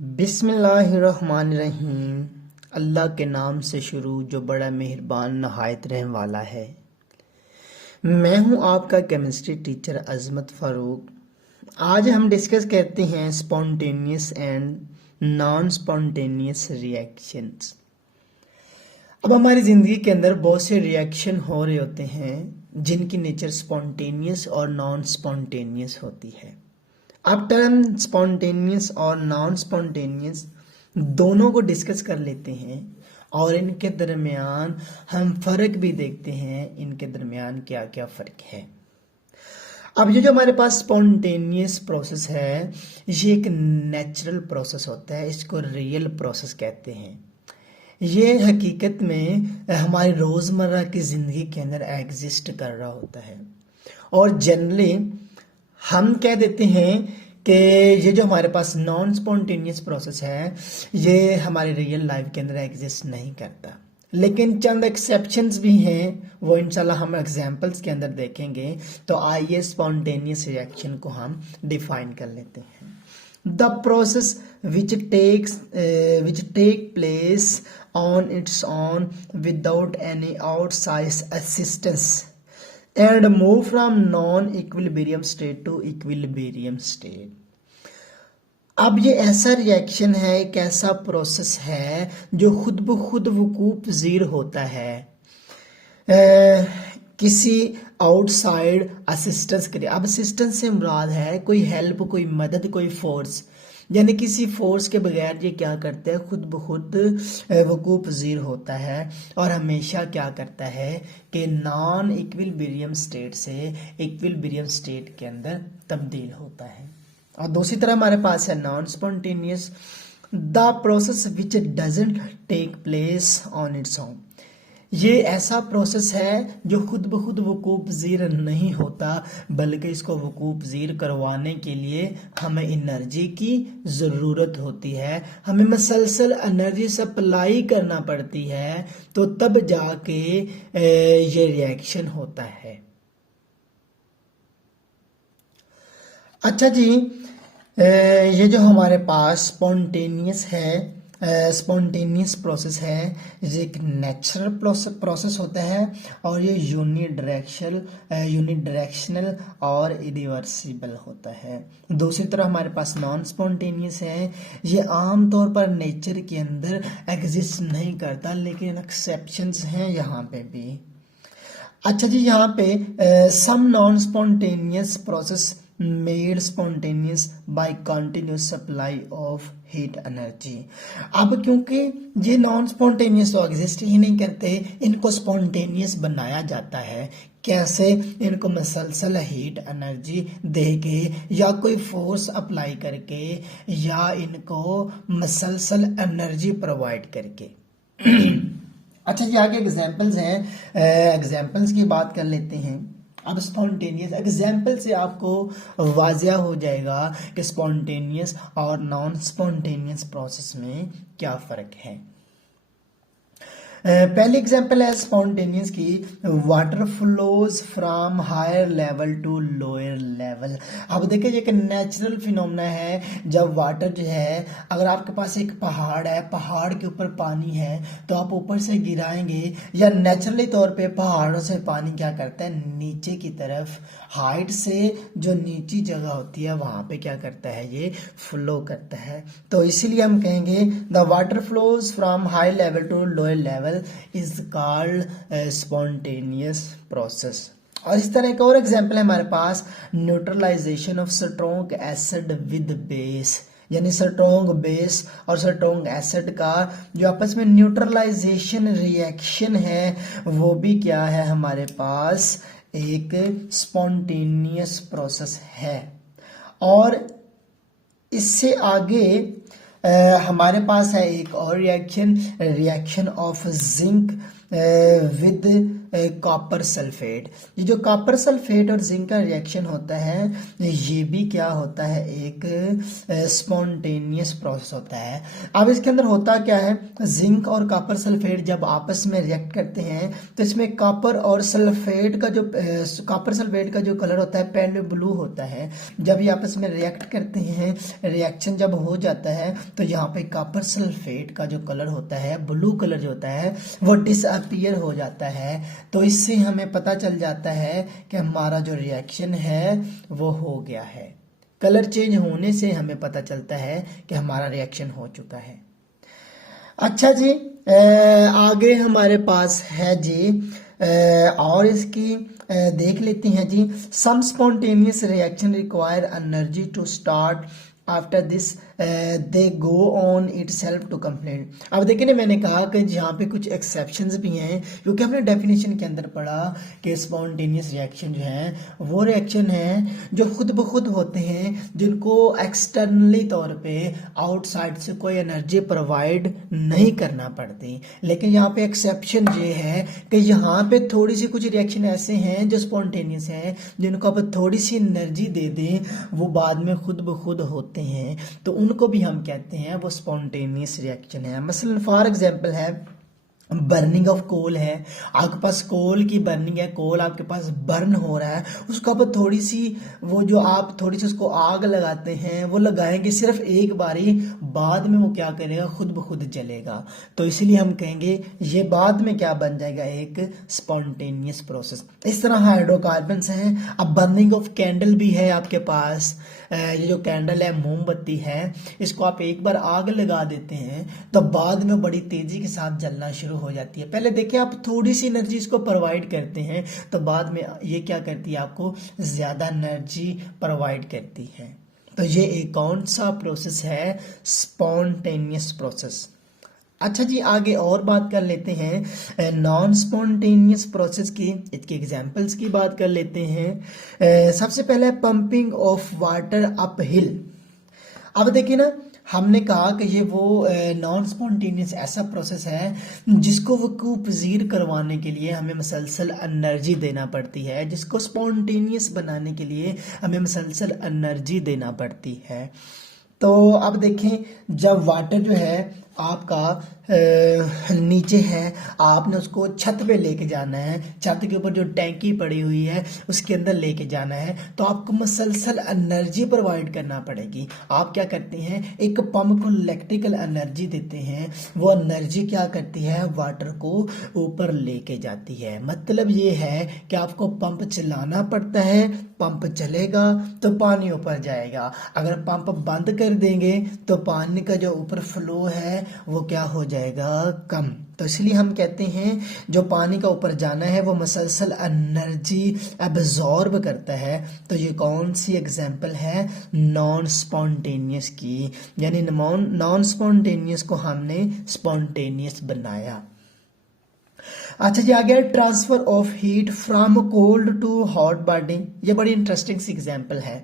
बिस्मिल्लाहिर्रहमानिर्रहीम। अल्लाह के नाम से शुरू जो बड़ा मेहरबान नहायत रहम वाला है। मैं हूं आपका केमिस्ट्री टीचर अजमत फ़ारूक। आज हम डिस्कस करते हैं spontaneous and non spontaneous reactions. अब हमारी ज़िंदगी के अंदर बहुत से रिएक्शन हो रहे होते हैं जिनकी नेचर स्पॉन्टेनियस और नॉन स्पॉन्टेनियस होती है। अब टर्म स्पॉन्टेनियस और नॉन स्पॉन्टेनियस दोनों को डिस्कस कर लेते हैं और इनके दरमियान हम फ़र्क भी देखते हैं, इनके दरमियान क्या क्या फ़र्क है। अब ये जो हमारे पास स्पॉन्टेनियस प्रोसेस है, ये एक नेचुरल प्रोसेस होता है, इसको रियल प्रोसेस कहते हैं। ये हकीकत में हमारी रोज़मर्रा की ज़िंदगी के अंदर एग्जिस्ट कर रहा होता है और जनरली हम कह देते हैं कि ये जो हमारे पास नॉन स्पॉन्टेनियस प्रोसेस है ये हमारी रियल लाइफ के अंदर एग्जिस्ट नहीं करता, लेकिन चंद एक्सेप्शंस भी हैं, वो इंशाल्लाह हम एग्जांपल्स के अंदर देखेंगे। तो आइए स्पॉन्टेनियस रिएक्शन को हम डिफाइन कर लेते हैं। The process which take place on its own without any outside assistance and move from non-equilibrium state to equilibrium state। अब ये ऐसा रिएक्शन है, एक ऐसा प्रोसेस है जो खुद ब खुद वकूफ़ पज़ीर होता है किसी आउटसाइड असिस्टेंस के लिए। अब असिस्टेंस से मुराद है कोई हेल्प, कोई मदद, कोई फोर्स, यानी किसी फोर्स के बगैर ये क्या करता है, खुद ब खुद वकूफ़ पज़ीर होता है और हमेशा क्या करता है कि नॉन इक्विलिब्रियम स्टेट से इक्विलिब्रियम स्टेट के अंदर तब्दील होता है। और दूसरी तरह हमारे पास है non spontaneous, the process which doesn't take place on its own. ये ऐसा प्रोसेस है जो खुद ब खुद वकूफ़ पज़ीर नहीं होता, बल्कि इसको वकूफ़ पज़ीर करवाने के लिए हमें एनर्जी की ज़रूरत होती है, हमें मसलसल एनर्जी सप्लाई करना पड़ती है, तो तब जाके ये रिएक्शन होता है। अच्छा जी, ये जो हमारे पास स्पॉन्टेनियस है, स्पॉन्टेनियस प्रोसेस है, ये एक नेचुरल प्रोसेस होता है और ये यूनिडायरेक्शनल और इरिवर्सिबल होता है। दूसरी तरफ हमारे पास नॉन स्पॉन्टेनियस है, ये आम तौर पर नेचर के अंदर एग्जिस्ट नहीं करता, लेकिन एक्सेप्शंस हैं यहाँ पे भी। अच्छा जी, यहाँ पे some non spontaneous process made spontaneous by continuous supply of heat energy. अब क्योंकि ये नॉन स्पॉन्टेनियस तो एग्जिस्ट ही नहीं करते, इनको स्पॉन्टेनियस बनाया जाता है। कैसे? इनको मसलसल हीट एनर्जी दे के या कोई फोर्स अप्लाई करके या इनको मसलसल एनर्जी प्रोवाइड करके। अच्छा जी, आगे एग्जाम्पल्स हैं, एग्जाम्पल्स की बात कर लेते हैं। अब स्पॉन्टेनियस एग्जाम्पल से आपको वाज़िया हो जाएगा कि स्पॉन्टेनियस और नॉन स्पॉन्टेनियस प्रोसेस में क्या फ़र्क है। पहली एग्जांपल है स्पॉन्टेनियस की, water flows from higher level to lower level. अब देखिए, ये एक नेचुरल फिनोमेना है। जब वाटर जो है, अगर आपके पास एक पहाड़ है, पहाड़ के ऊपर पानी है, तो आप ऊपर से गिराएंगे या नेचुरली तौर पे पहाड़ों से पानी क्या करता है, नीचे की तरफ हाइट से जो नीची जगह होती है वहाँ पे क्या करता है, ये फ्लो करता है। तो इसीलिए हम कहेंगे the water flows from high level to lower level is called spontaneous process। और इस तरह का और एग्जांपल है हमारे पास, neutralisation of strong acid with base, यानी स्ट्रॉन्ग बेस और स्ट्रॉन्ग एसिड का जो आपस में न्यूट्रलाइजेशन रिएक्शन है, वो भी क्या है, हमारे पास एक स्पॉन्टेनियस प्रोसेस है। और इससे आगे हमारे पास है एक और reaction of zinc with copper sulphate. ये जो कॉपर सल्फेट और जिंक का रिएक्शन होता है, ये भी क्या होता है, एक स्पॉन्टेनियस प्रोसेस होता है। अब इसके अंदर होता क्या है, जिंक और कॉपर सल्फेट जब आपस में रिएक्ट करते हैं तो इसमें कॉपर सल्फेट का जो कलर होता है पेल ब्लू होता है। जब ये आपस में रिएक्ट करते हैं, रिएक्शन जब हो जाता है तो यहाँ पे कॉपर सल्फेट का जो कलर होता है, ब्लू कलर जो होता है, वो डिसअपीयर हो जाता है। तो इससे हमें पता चल जाता है कि हमारा जो रिएक्शन है वो हो गया है। कलर चेंज होने से हमें पता चलता है कि हमारा रिएक्शन हो चुका है। अच्छा जी, आगे हमारे पास है जी, और इसकी देख लेते हैं जी। Some spontaneous reaction require energy to start, after this they go on itself to complete. अब देखिए ना, मैंने कहा कि यहाँ पे कुछ एक्सेप्शंस भी हैं, क्योंकि हमने डेफिनेशन के अंदर पढ़ा कि स्पॉन्टेनियस रिएक्शन जो है वो रिएक्शन है जो खुद ब खुद होते हैं, जिनको एक्सटर्नली तौर पे आउटसाइड से कोई एनर्जी प्रोवाइड नहीं करना पड़ती। लेकिन यहाँ पे एक्सेप्शन ये है कि यहाँ पे थोड़ी सी कुछ रिएक्शन ऐसे हैं जो स्पॉन्टेनियस हैं, जिनको आप थोड़ी सी एनर्जी दे दें वो बाद में खुद ब खुद होते हैं, तो उनको भी हम कहते हैं वो स्पॉन्टेनियस रिएक्शन है। मसलन फॉर एग्जांपल है बर्निंग ऑफ कोल है, आपके पास कोल की बर्निंग है, कोल आपके पास बर्न हो रहा है, उसको आप थोड़ी सी वो जो आप थोड़ी सी उसको आग लगाते हैं वो लगाएंगे सिर्फ एक बारी, बाद में वो क्या करेगा, खुद ब खुद जलेगा। तो इसलिए हम कहेंगे ये बाद में क्या बन जाएगा, एक स्पॉन्टेनियस प्रोसेस। इस तरह हाइड्रोकार्बन्स हैं। अब बर्निंग ऑफ कैंडल भी है आपके पास, ये जो कैंडल है, मोमबत्ती है, इसको आप एक बार आग लगा देते हैं तो बाद में बड़ी तेजी के साथ जलना शुरू हो जाती है। पहले देखिए आप थोड़ी सी एनर्जी इसको प्रोवाइड करते हैं तो बाद में ये क्या करती है, आपको ज्यादा एनर्जी प्रोवाइड करती है। तो ये एक कौन सा प्रोसेस है, स्पॉन्टेनियस प्रोसेस। अच्छा जी, आगे और बात कर लेते हैं नॉन स्पॉन्टेनियस प्रोसेस की, इसके एग्जांपल्स की बात कर लेते हैं। सबसे पहले pumping of water up hill. अब देखिए ना, हमने कहा कि ये वो नॉन स्पॉन्टेनियस ऐसा प्रोसेस है जिसको वकूफ़ पज़ीर करवाने के लिए हमें मसलसल एनर्जी देना पड़ती है, जिसको स्पॉन्टेनियस बनाने के लिए हमें मसलसल एनर्जी देना पड़ती है। तो अब देखें, जब वाटर जो है आपका नीचे है, आपने उसको छत पे लेके जाना है, छत के ऊपर जो टैंकी पड़ी हुई है उसके अंदर लेके जाना है, तो आपको मसलसल एनर्जी प्रोवाइड करना पड़ेगी। आप क्या करते हैं, एक पंप को इलेक्ट्रिकल एनर्जी देते हैं, वो एनर्जी क्या करती है, वाटर को ऊपर लेके जाती है। मतलब ये है कि आपको पंप चलाना पड़ता है, पंप चलेगा तो पानी ऊपर जाएगा, अगर पंप बंद कर देंगे तो पानी का जो ऊपर फ्लो है वो क्या हो जाएगा, कम। तो इसलिए हम कहते हैं जो पानी का ऊपर जाना है वो मसलसल एनर्जी एब्जॉर्ब करता है। तो ये कौन सी एग्जांपल है, नॉन स्पॉन्टेनियस की, यानी नॉन स्पॉन्टेनियस को हमने स्पॉन्टेनियस बनाया। अच्छा जी, आ गया transfer of heat from cold to hot body. ये बड़ी इंटरेस्टिंग सी एग्जांपल है,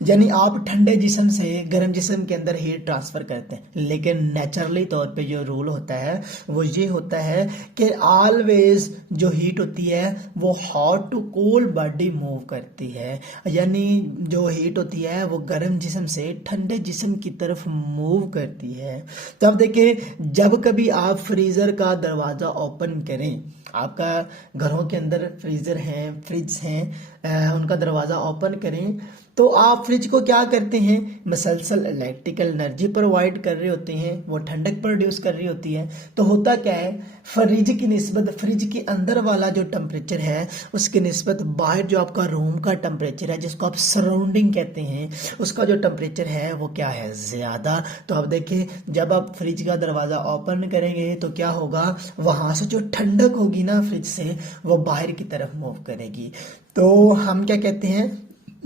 यानी आप ठंडे जिस्म से गर्म जिस्म के अंदर हीट ट्रांसफर करते हैं, लेकिन नेचुरली तौर पे जो रूल होता है वो ये होता है कि ऑलवेज जो हीट होती है वो hot to cold body move करती है, यानी जो हीट होती है वो गर्म जिस्म से ठंडे जिस्म की तरफ मूव करती है। तो अब देखिए, जब कभी आप फ्रीजर का दरवाजा ओपन करें, आपका घरों के अंदर फ्रीजर हैं, फ्रिज हैं, उनका दरवाजा ओपन करें तो आप फ्रिज को क्या करते हैं, मसलसल इलेक्ट्रिकल एनर्जी प्रोवाइड कर रहे होते हैं, वो ठंडक प्रोड्यूस कर रही होती है। तो होता क्या है, फ्रिज की निस्बत, फ्रिज के अंदर वाला जो टेम्परेचर है उसकी निस्बत बाहर जो आपका रूम का टेम्परेचर है, जिसको आप सराउंडिंग कहते हैं, उसका जो टेम्परेचर है वो क्या है, ज़्यादा। तो अब देखिए, जब आप फ्रिज का दरवाज़ा ओपन करेंगे तो क्या होगा, वहाँ से जो ठंडक होगी ना फ्रिज से, वो बाहर की तरफ मूव करेगी। तो हम क्या कहते हैं,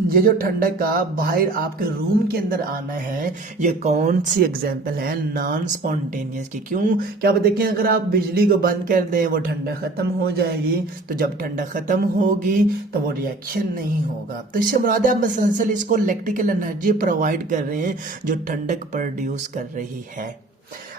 ये जो ठंडक का बाहर आपके रूम के अंदर आना है, ये कौन सी एग्जांपल है, नॉन स्पॉन्टेनियस की। क्यों, क्या आप देखें, अगर आप बिजली को बंद कर दें वो ठंडक खत्म हो जाएगी, तो जब ठंडक खत्म होगी तो वो रिएक्शन नहीं होगा। तो इससे मुराद है आप मसलसल इसको इलेक्ट्रिकल एनर्जी प्रोवाइड कर रहे हैं जो ठंडक प्रोड्यूस कर रही है।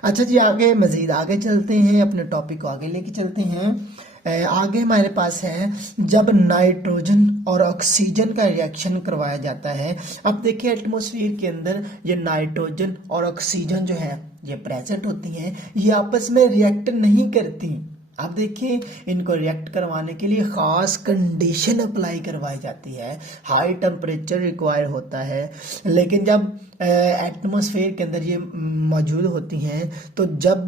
अच्छा जी, आगे मजीद आगे चलते हैं, अपने टॉपिक को आगे लेके चलते हैं। आगे हमारे पास है जब नाइट्रोजन और ऑक्सीजन का रिएक्शन करवाया जाता है। अब देखिए, एटमॉस्फेयर के अंदर ये नाइट्रोजन और ऑक्सीजन जो है ये प्रेजेंट होती हैं, ये आपस में रिएक्ट नहीं करती, आप देखिए, इनको रिएक्ट करवाने के लिए ख़ास कंडीशन अप्लाई करवाई जाती है, हाई टेम्परेचर रिक्वायर होता है। लेकिन जब एटमॉस्फेयर के अंदर ये मौजूद होती हैं, तो जब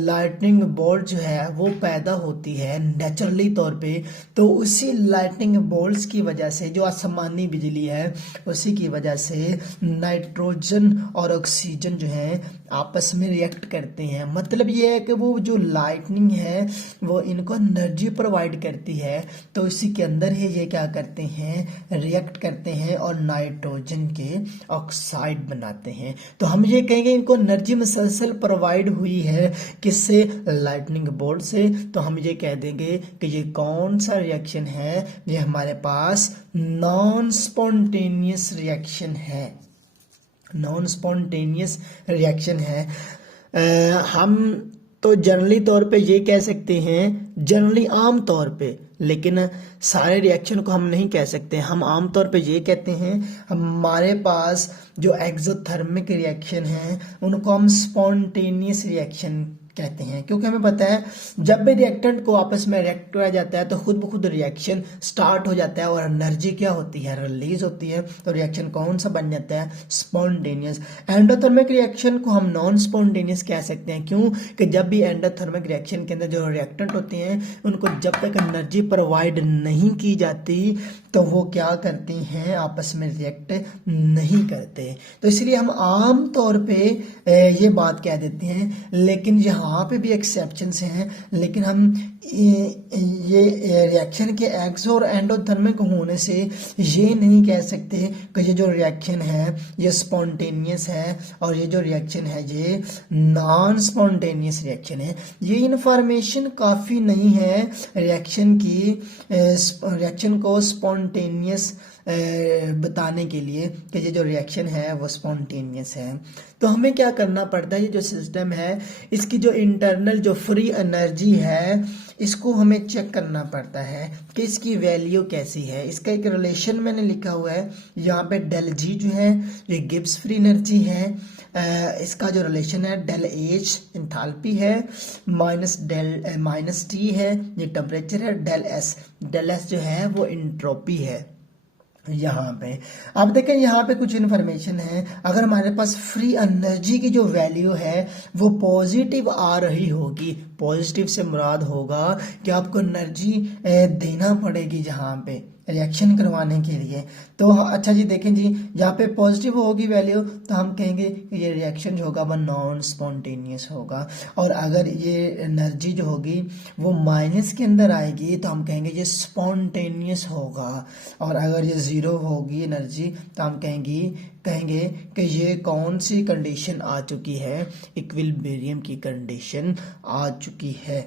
लाइटनिंग बोल्ट जो है वो पैदा होती है नेचुरली तौर पे, तो उसी लाइटनिंग बोल्ट्स की वजह से, जो आसमानी बिजली है उसी की वजह से नाइट्रोजन और ऑक्सीजन जो है आपस में रिएक्ट करते हैं। मतलब ये है कि वो जो लाइटनिंग है वो इनको एनर्जी प्रोवाइड करती है, तो इसी के अंदर ही ये क्या करते हैं, रिएक्ट करते हैं और नाइट्रोजन के ऑक्साइड बनाते हैं। तो हम ये कहेंगे इनको एनर्जी मुसलसल प्रोवाइड हुई है, किससे, लाइटनिंग बोल्ट से। तो हम ये कह देंगे कि ये कौन सा रिएक्शन है, ये हमारे पास नॉन स्पॉन्टेनियस रिएक्शन है, नॉन स्पॉन्टेनियस रिएक्शन है। हम तो जनरली तौर पे ये कह सकते हैं, जनरली आम तौर पे, लेकिन सारे रिएक्शन को हम नहीं कह सकते। हम आम तौर पे ये कहते हैं, हमारे पास जो एक्सोथर्मिक रिएक्शन हैं उनको हम स्पॉन्टेनियस रिएक्शन कहते हैं, क्योंकि हमें पता है जब भी रिएक्टेंट को आपस में रिएक्ट किया जाता है तो खुद ब खुद रिएक्शन स्टार्ट हो जाता है और एनर्जी क्या होती है, रिलीज होती है। तो रिएक्शन कौन सा बन जाता है, स्पॉन्टेनियस। एंडोथर्मिक रिएक्शन को हम नॉन स्पॉन्टेनियस कह सकते हैं, क्यों कि जब भी एंडोथर्मिक रिएक्शन के अंदर जो रिएक्टेंट होते हैं उनको जब तक एनर्जी प्रोवाइड नहीं की जाती तो वो क्या करती हैं, आपस में रिएक्ट नहीं करते। तो इसलिए हम आम तौर पे ये बात कह देते हैं, लेकिन यहाँ पे भी एक्सेप्शंस हैं। लेकिन हम ये रिएक्शन के एक्सो और एंडोथर्मिक होने से ये नहीं कह सकते कि ये जो रिएक्शन है ये स्पॉन्टेनियस है और ये जो रिएक्शन है ये नॉन स्पॉन्टेनियस रिएक्शन है। ये इन्फॉर्मेशन काफ़ी नहीं है रिएक्शन की, रिएक्शन को स्पॉन्टेनियस बताने के लिए कि ये जो रिएक्शन है वो स्पॉन्टेनियस है। तो हमें क्या करना पड़ता है, ये जो सिस्टम है इसकी जो इंटरनल जो फ्री एनर्जी है इसको हमें चेक करना पड़ता है कि इसकी वैल्यू कैसी है। इसका एक रिलेशन मैंने लिखा हुआ है यहाँ पे, डेल जी जो है ये गिब्स फ्री एनर्जी है, इसका जो रिलेशन है डेल एच इंथाल्पी है, माइनस टी है ये टेम्परेचर है, डेल एस जो है वो इंट्रोपी है। यहाँ पे आप देखें, यहाँ पे कुछ इन्फॉर्मेशन है। अगर हमारे पास फ्री एनर्जी की जो वैल्यू है वो पॉजिटिव आ रही होगी, पॉजिटिव से मुराद होगा कि आपको एनर्जी देना पड़ेगी जहाँ पे रिएक्शन करवाने के लिए। तो अच्छा जी देखें जी, जहाँ पे पॉजिटिव होगी वैल्यू तो हम कहेंगे कि ये रिएक्शन जो होगा वो नॉन स्पॉन्टेनियस होगा। और अगर ये एनर्जी जो होगी वो माइनस के अंदर आएगी तो हम कहेंगे ये स्पॉन्टेनियस होगा। और अगर ये ज़ीरो होगी एनर्जी तो हम कहेंगे कि ये कौन सी कंडीशन आ चुकी है, इक्विलिब्रियम की कंडीशन आ चुकी है।